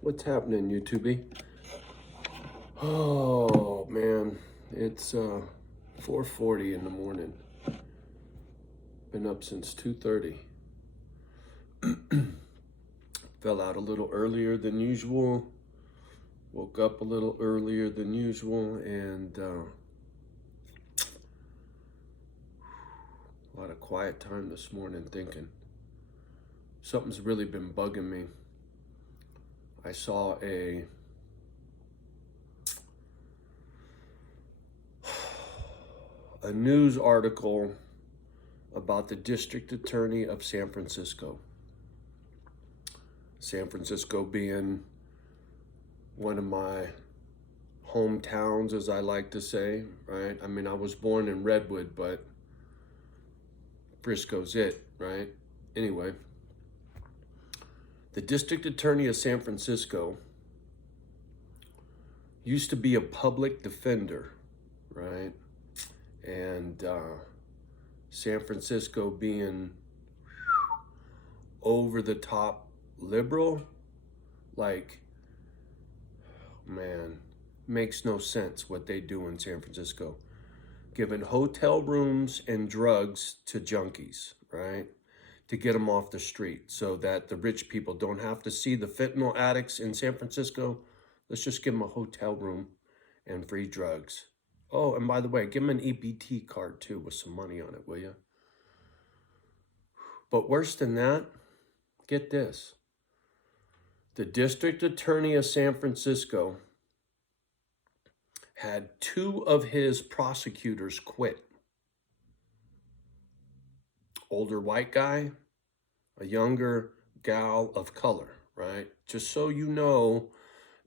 What's happening, YouTube? Oh man, it's 4:40 in the morning. Been up since 2:30. Fell out a little earlier than usual. Woke up a little earlier than usual, and a lot of quiet time this morning thinking. Something's really been bugging me. I saw a news article about the district attorney of San Francisco. San Francisco being one of my hometowns, as I like to say, right? I mean, I was born in Redwood, but Frisco's it, right? Anyway, the district attorney of San Francisco used to be a public defender, right? And San Francisco being over the top liberal, like, man, makes no sense what they do in San Francisco. Giving hotel rooms and drugs to junkies, right? To get them off the street so that the rich people don't have to see the fentanyl addicts in San Francisco. Let's just give them a hotel room and free drugs. Oh, and by the way, give them an EBT card too with some money on it, will you? But worse than that, get this. The district attorney of San Francisco had two of his prosecutors quit. Older white guy, a younger gal of color, right? Just so you know,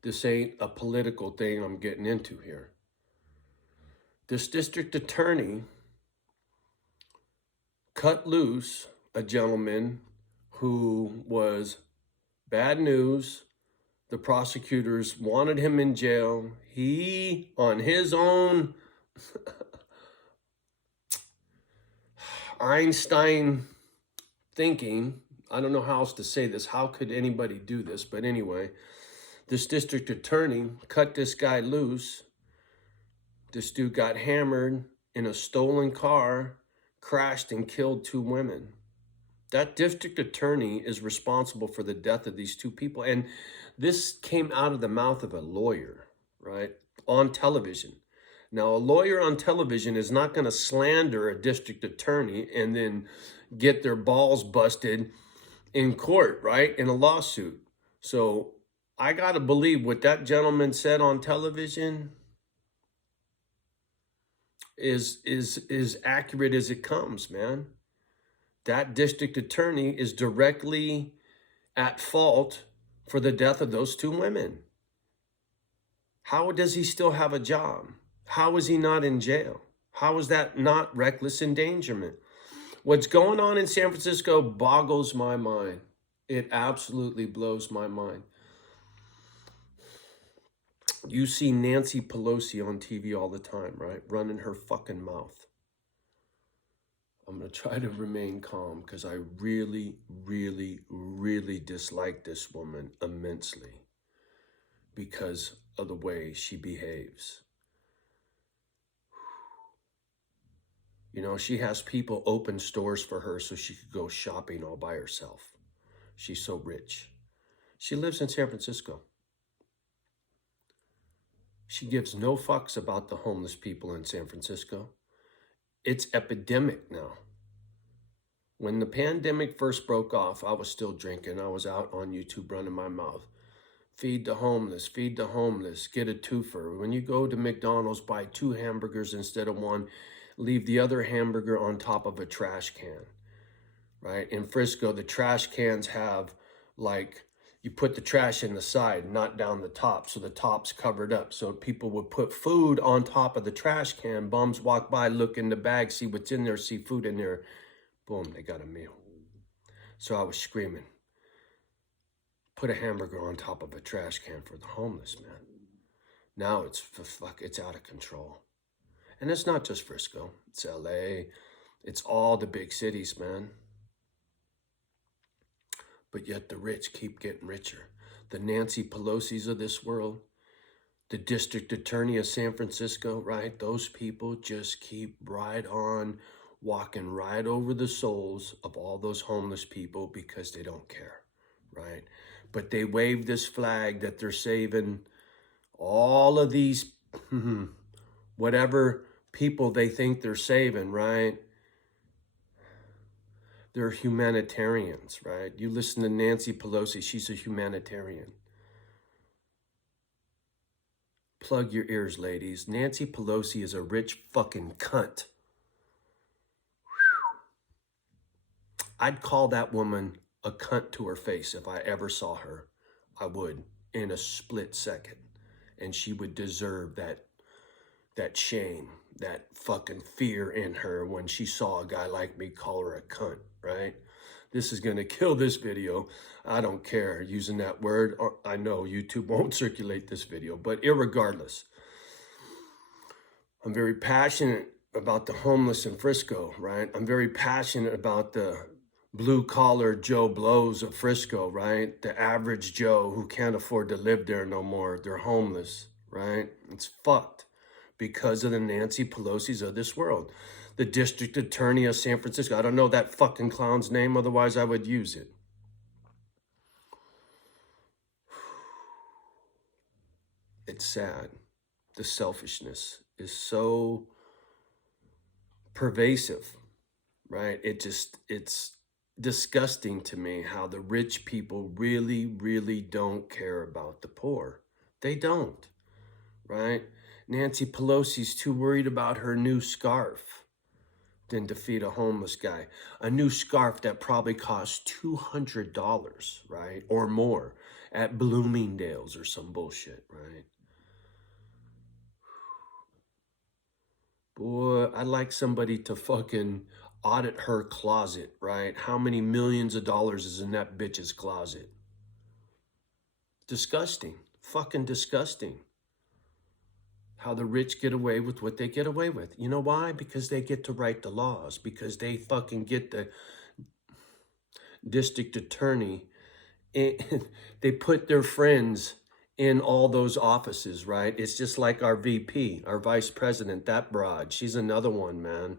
this ain't a political thing I'm getting into here. This district attorney cut loose a gentleman who was bad news. The prosecutors wanted him in jail. He, on his own Einstein thinking, I don't know how else to say this. How could anybody do this? But anyway, this district attorney cut this guy loose. This dude got hammered in a stolen car, crashed and killed two women. That district attorney is responsible for the death of these two people. And this came out of the mouth of a lawyer, right? On television. Now, a lawyer on television is not going to slander a district attorney and then get their balls busted in court, right? In a lawsuit. So I got to believe what that gentleman said on television is accurate as it comes, man. That district attorney is directly at fault for the death of those two women. How does he still have a job? How is he not in jail? How is that not reckless endangerment? What's going on in San Francisco boggles my mind. It absolutely blows my mind. You see Nancy Pelosi on TV all the time, right? Running her fucking mouth. I'm going to try to remain calm because I really, really, really dislike this woman immensely because of the way she behaves. You know, she has people open stores for her so she could go shopping all by herself. She's so rich. She lives in San Francisco. She gives no fucks about the homeless people in San Francisco. It's epidemic now. When the pandemic first broke off, I was still drinking. I was out on YouTube running my mouth. Feed the homeless, get a twofer. When you go to McDonald's, buy 2 hamburgers instead of 1. Leave the other hamburger on top of a trash can, right? In Frisco, the trash cans have, like, you put the trash in the side, not down the top, so the top's covered up. So people would put food on top of the trash can. Bums walk by, look in the bag, see what's in there, see food in there. Boom, they got a meal. So I was screaming, put a hamburger on top of a trash can for the homeless, man. Now it's out of control. And it's not just Frisco, it's LA, it's all the big cities, man. But yet the rich keep getting richer. the Nancy Pelosi's of this world, the district attorney of San Francisco, right? Those people just keep right on walking right over the souls of all those homeless people because they don't care, right? But they wave this flag that they're saving all of these whatever people they think they're saving, right? They're humanitarians, right? You listen to Nancy Pelosi, she's a humanitarian. Plug your ears, ladies. Nancy Pelosi is a rich fucking cunt. I'd call that woman a cunt to her face if I ever saw her. I would, in a split second. And she would deserve that shame, that fucking fear in her when she saw a guy like me call her a cunt, right? This is going to kill this video. I don't care using that word. I know YouTube won't circulate this video, but irregardless, I'm very passionate about the homeless in Frisco, right? I'm very passionate about the blue-collar Joe Blows of Frisco, right? The average Joe who can't afford to live there no more. They're homeless, right? It's fucked because of the Nancy Pelosi's of this world. The district attorney of San Francisco. I don't know that fucking clown's name, otherwise I would use it. It's sad. The selfishness is so pervasive, right? It's disgusting to me how the rich people really, really don't care about the poor. They don't, right? Nancy Pelosi's too worried about her new scarf than to feed a homeless guy. A new scarf that probably costs $200, right? Or more at Bloomingdale's or some bullshit, right? Boy, I'd like somebody to fucking audit her closet, right? How many millions of dollars is in that bitch's closet? Disgusting. Fucking disgusting. How the rich get away with what they get away with. You know why? Because they get to write the laws. Because they fucking get the district attorney. They put their friends in all those offices, right? It's just like our VP, our vice president, that broad. She's another one, man.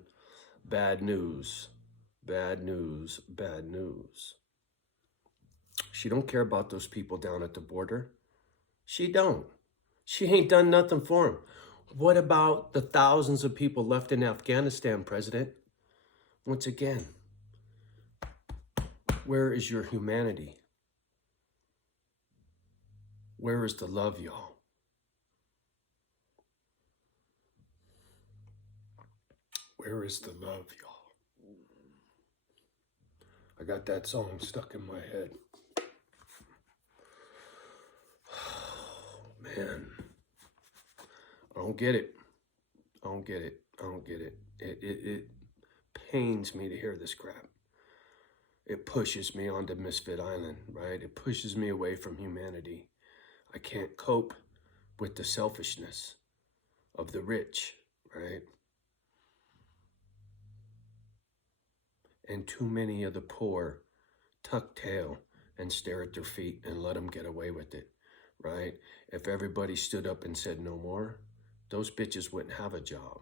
Bad news. Bad news. Bad news. She don't care about those people down at the border. She don't. She ain't done nothing for them. What about the thousands of people left in Afghanistan, President? Once again, where is your humanity? Where is the love, y'all? Where is the love, y'all? I got that song stuck in my head. Oh, man. I don't get it. I don't get it. I don't get it. It pains me to hear this crap. It pushes me onto Misfit Island, right? It pushes me away from humanity. I can't cope with the selfishness of the rich, right? And too many of the poor tuck tail and stare at their feet and let them get away with it, right? If everybody stood up and said no more, those bitches wouldn't have a job.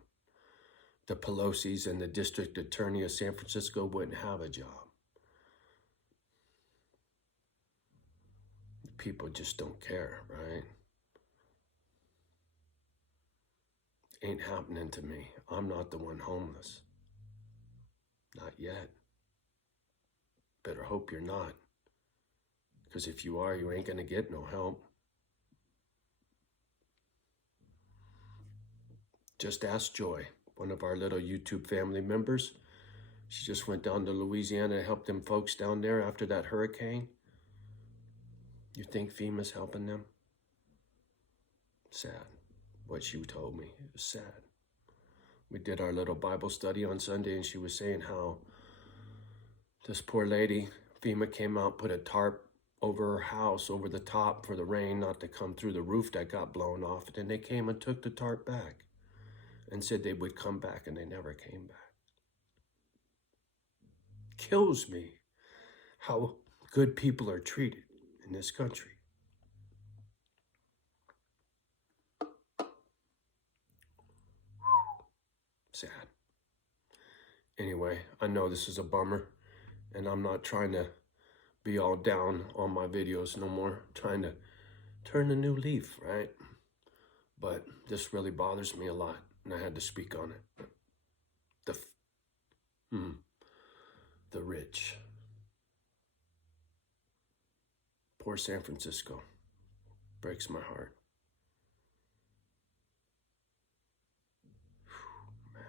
The Pelosi's and the district attorney of San Francisco wouldn't have a job. People just don't care, right? Ain't happening to me. I'm not the one homeless. Not yet. Better hope you're not. Because if you are, you ain't gonna get no help. Just ask Joy, one of our little YouTube family members. She just went down to Louisiana to help them folks down there after that hurricane. You think FEMA's helping them? Sad. What she told me, it was sad. We did our little Bible study on Sunday, and she was saying how this poor lady, FEMA came out, put a tarp over her house, over the top for the rain not to come through the roof that got blown off. And then they came and took the tarp back and said they would come back, and they never came back. Kills me how good people are treated in this country. Anyway, I know this is a bummer, and I'm not trying to be all down on my videos no more. I'm trying to turn a new leaf, right? But this really bothers me a lot, and I had to speak on it. The rich. Poor San Francisco. Breaks my heart. Man,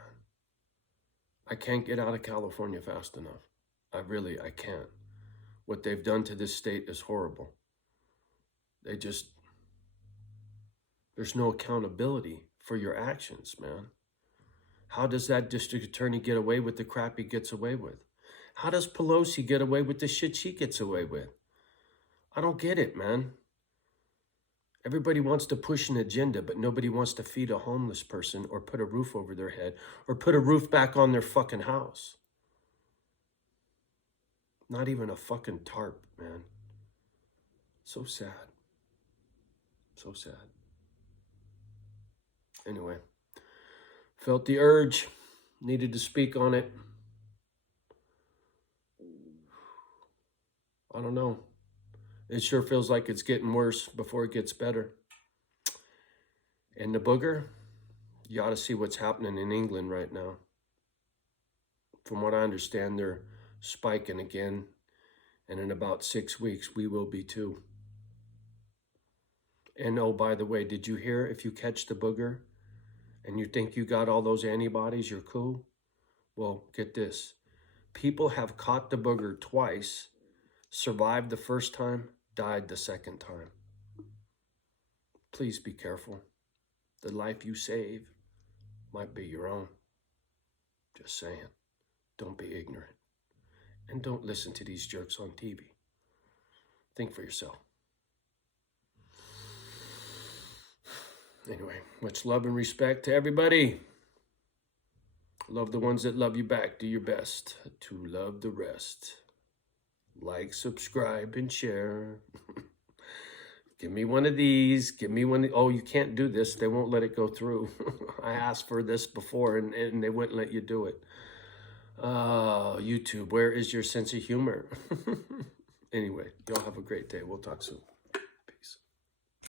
I can't get out of California fast enough. I can't. What they've done to this state is horrible. There's no accountability for your actions, man. How does that district attorney get away with the crap he gets away with? How does Pelosi get away with the shit she gets away with? I don't get it, man. Everybody wants to push an agenda, but nobody wants to feed a homeless person or put a roof over their head or put a roof back on their fucking house. Not even a fucking tarp, man. So sad. So sad. Anyway, felt the urge, needed to speak on it. I don't know. It sure feels like it's getting worse before it gets better. And the booger, you ought to see what's happening in England right now. From what I understand, they're spiking again. And in about 6 weeks, we will be too. And oh, by the way, did you hear if you catch the booger and you think you got all those antibodies, you're cool? Well, get this. People have caught the booger twice, survived the first time, died the second time. Please be careful. The life you save might be your own. Just saying. Don't be ignorant. And don't listen to these jerks on TV. Think for yourself. Anyway, much love and respect to everybody. Love the ones that love you back. Do your best to love the rest. Like, subscribe, and share. Give me one of these. Give me one. Oh, you can't do this. They won't let it go through. I asked for this before, and they wouldn't let you do it. YouTube, where is your sense of humor? Anyway, y'all have a great day. We'll talk soon.